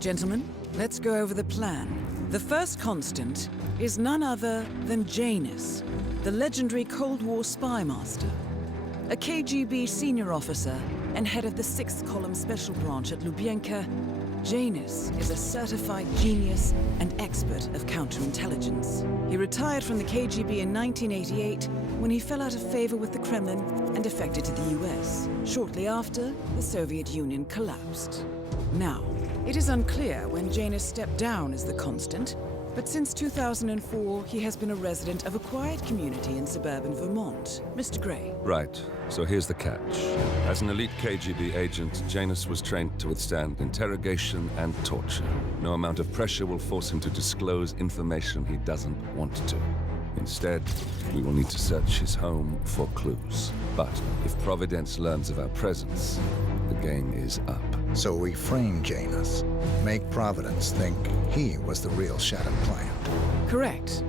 Gentlemen, let's go over the plan. The first constant is none other than Janus, the legendary Cold War spy master. A KGB senior officer and head of the 6th Column Special Branch at Lubyanka, Janus is a certified genius and expert of counterintelligence. He retired from the KGB in 1988 when he fell out of favor with the Kremlin and defected to the US. Shortly after, the Soviet Union collapsed. Now, it is unclear when Janus stepped down as the constant, but since 2004, he has been a resident of a quiet community in suburban Vermont. Mr. Gray. Right. So here's the catch. As an elite KGB agent, Janus was trained to withstand interrogation and torture. No amount of pressure will force him to disclose information he doesn't want to. Instead, we will need to search his home for clues. But if Providence learns of our presence, the game is up. So we frame Janus, make Providence think he was the real Shattered client. Correct.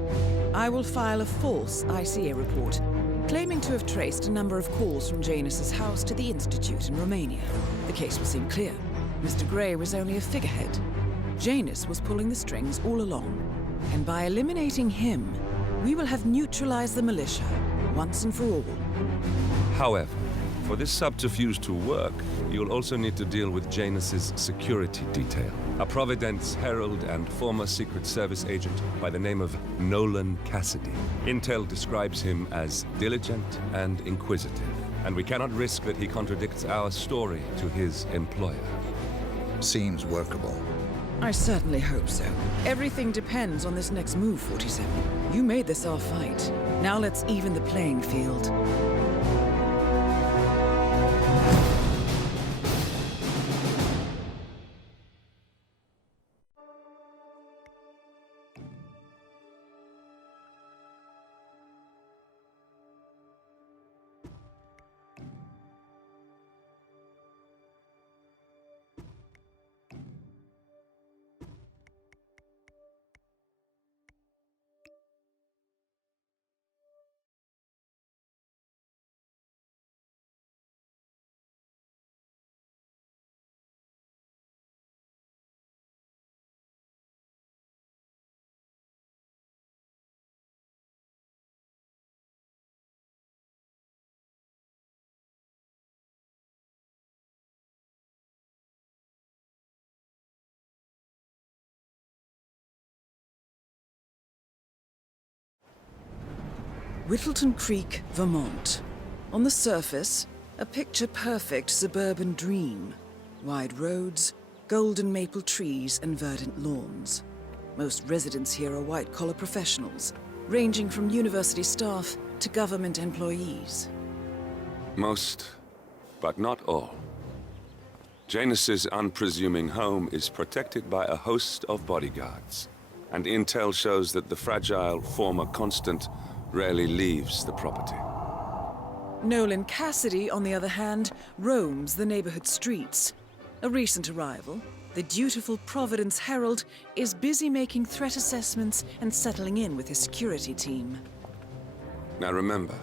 I will file a false ICA report, claiming to have traced a number of calls from Janus's house to the Institute in Romania. The case will seem clear. Mr. Gray was only a figurehead. Janus was pulling the strings all along. And by eliminating him, we will have neutralized the militia, once and for all. However, for this subterfuge to work, you'll also need to deal with Janus's security detail. A Providence herald and former Secret Service agent by the name of Nolan Cassidy. Intel describes him as diligent and inquisitive, and we cannot risk that he contradicts our story to his employer. Seems workable. I certainly hope so. Everything depends on this next move, 47. You made this our fight. Now let's even the playing field. Whittleton Creek, Vermont. On the surface, a picture-perfect suburban dream. Wide roads, golden maple trees, and verdant lawns. Most residents here are white-collar professionals, ranging from university staff to government employees. Most, but not all. Janus's unpresuming home is protected by a host of bodyguards, and intel shows that the fragile former constant rarely leaves the property. Nolan Cassidy, on the other hand, roams the neighborhood streets. A recent arrival, the dutiful Providence Herald is busy making threat assessments and settling in with his security team. Now remember,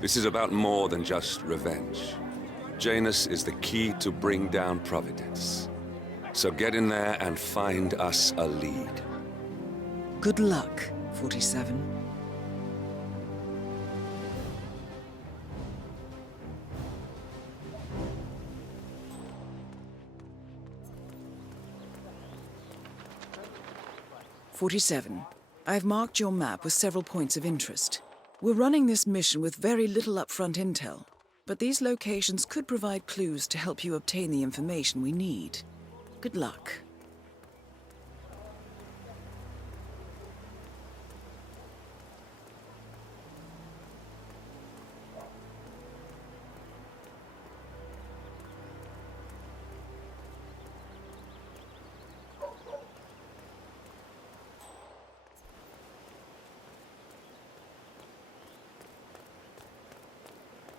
this is about more than just revenge. Janus is the key to bring down Providence. So get in there and find us a lead. Good luck, 47. I've marked your map with several points of interest. We're running this mission with very little upfront intel, but these locations could provide clues to help you obtain the information we need. Good luck.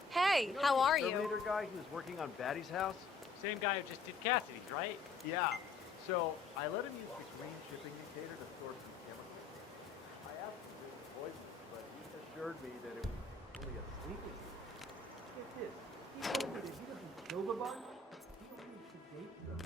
Hey, how are you? Terminator guy who was working on Batty's house? Same guy who just did Cassidy's, right? Yeah. So I let him use the green shipping indicator to store some chemicals. I asked him to do the poison, but he assured me that it was only a sleeping. Get this. He told me that he doesn't kill the bunch. He only sedates them.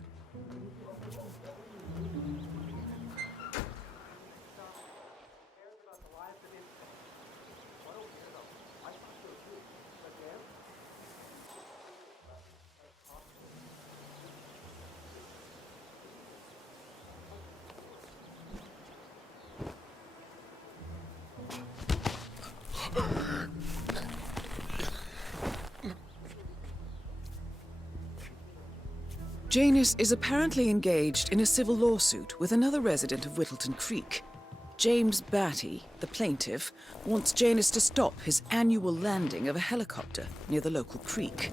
Janus is apparently engaged in a civil lawsuit with another resident of Whittleton Creek. James Batty, the plaintiff, wants Janus to stop his annual landing of a helicopter near the local creek.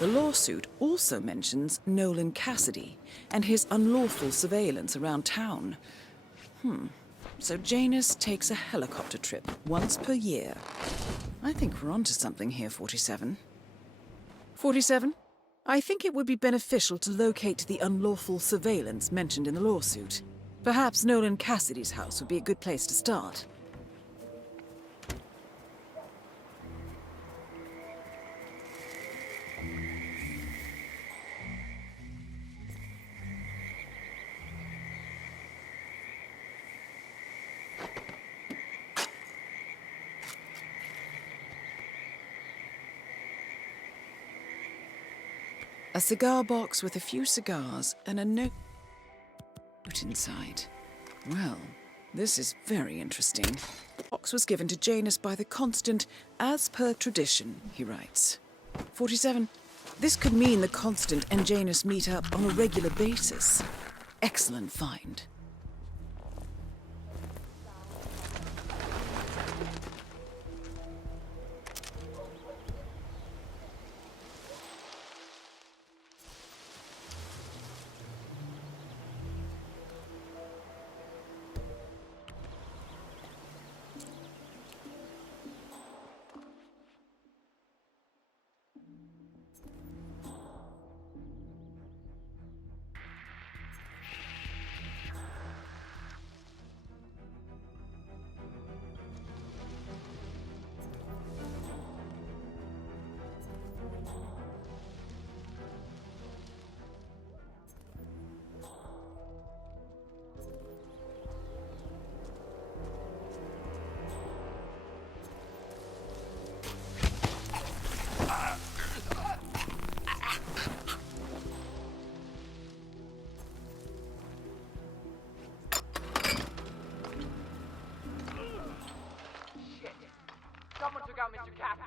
The lawsuit also mentions Nolan Cassidy and his unlawful surveillance around town. So Janus takes a helicopter trip once per year. I think we're onto something here, 47. 47? I think it would be beneficial to locate the unlawful surveillance mentioned in the lawsuit. Perhaps Nolan Cassidy's house would be a good place to start. A cigar box with a few cigars and a note inside. Well, this is very interesting. The box was given to Janus by the Constant as per tradition, he writes. 47. This could mean the Constant and Janus meet up on a regular basis. Excellent find. Someone took out Mr. Cap.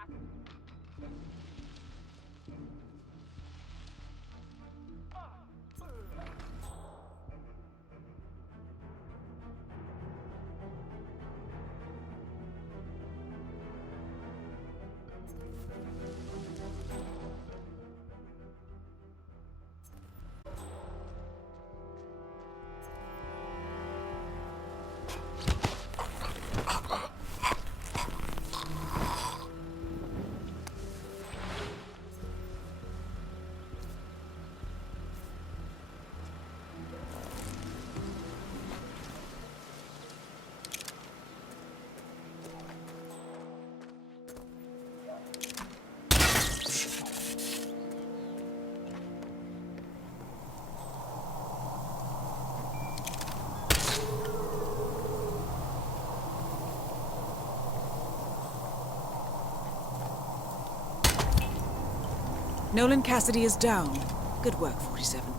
Nolan Cassidy is down. Good work, 47.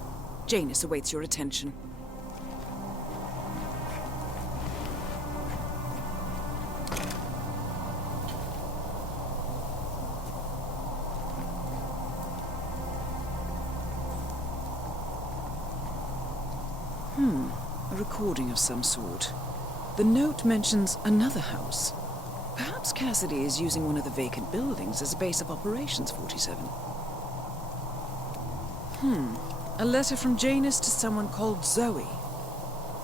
Janus awaits your attention. A recording of some sort. The note mentions another house. Perhaps Cassidy is using one of the vacant buildings as a base of operations, 47. A letter from Janus to someone called Zoe.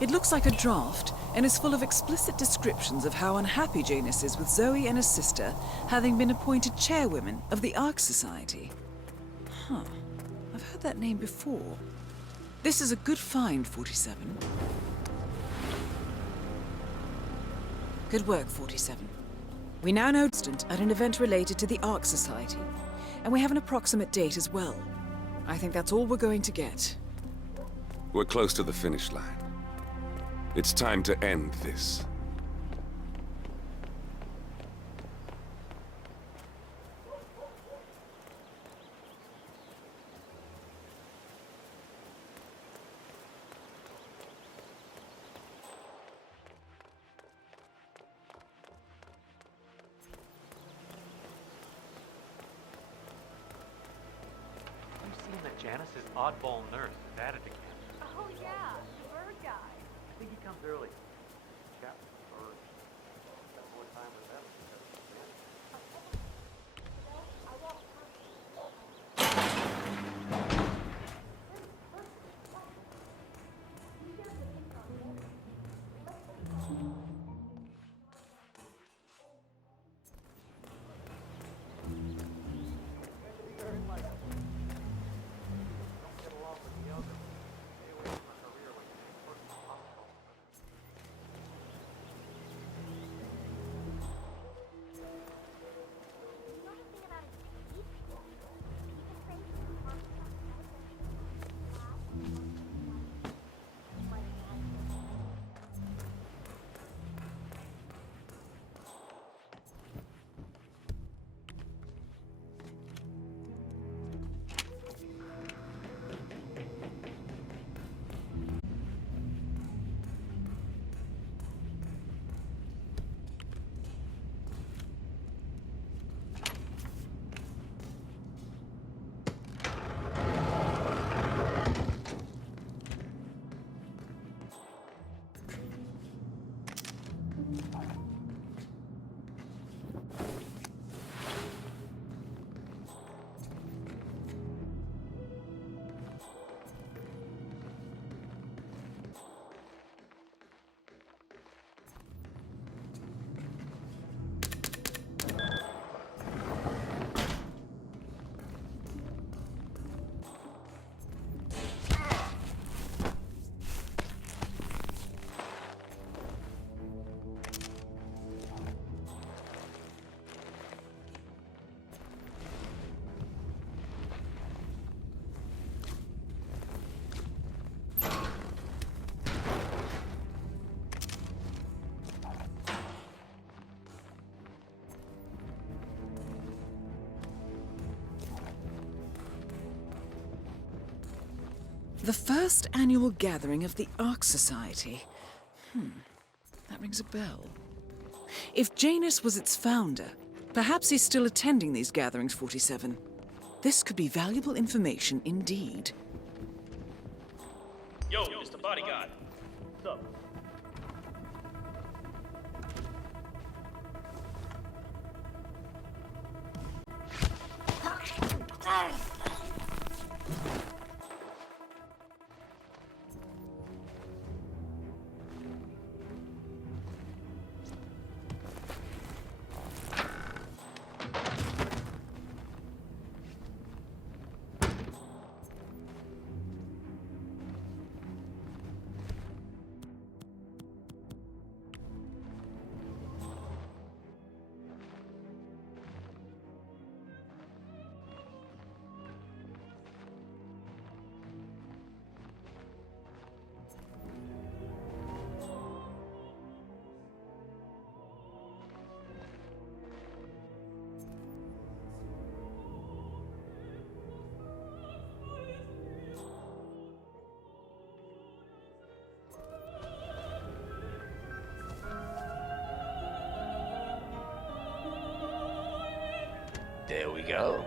It looks like a draft and is full of explicit descriptions of how unhappy Janus is with Zoe and his sister having been appointed chairwomen of the Ark Society. I've heard that name before. This is a good find, 47. Good work, 47. We now know instant at an event related to the Ark Society, and we have an approximate date as well. I think that's all we're going to get. We're close to the finish line. It's time to end this. You seen the Janice's oddball nurse is added to camp. Oh yeah, the bird guy. I think he comes early. Captain Bird. Spend more time with them. The first annual gathering of the Ark Society. That rings a bell. If Janus was its founder, perhaps he's still attending these gatherings, 47. This could be valuable information indeed. Yo, Mr. Bodyguard. What's up? There we go.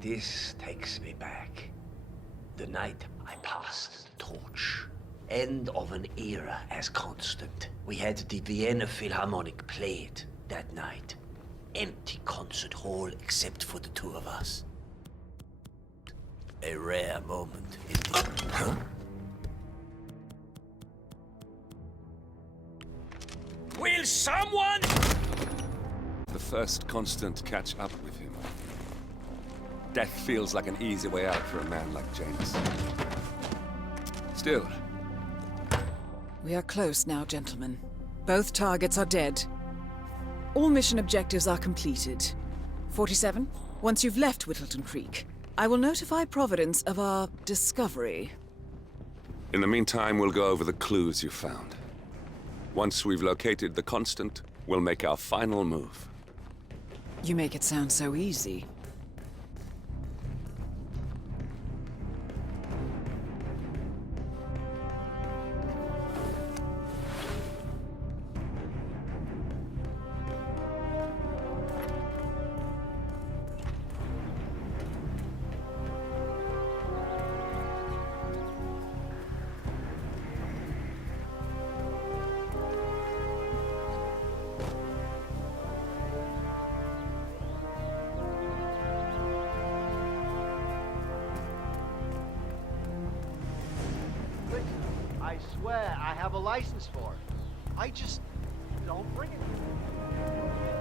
This takes me back. The night I passed the torch. End of an era as constant. We had the Vienna Philharmonic played that night. Empty concert hall except for the two of us. A rare moment. Huh? Will someone? The first constant catch up with him. Death feels like an easy way out for a man like Janus. Still. We are close now, gentlemen. Both targets are dead. All mission objectives are completed. 47, once you've left Whittleton Creek, I will notify Providence of our discovery. In the meantime, we'll go over the clues you found. Once we've located the constant, we'll make our final move. You make it sound so easy. swear I have a license for it. I just don't bring it.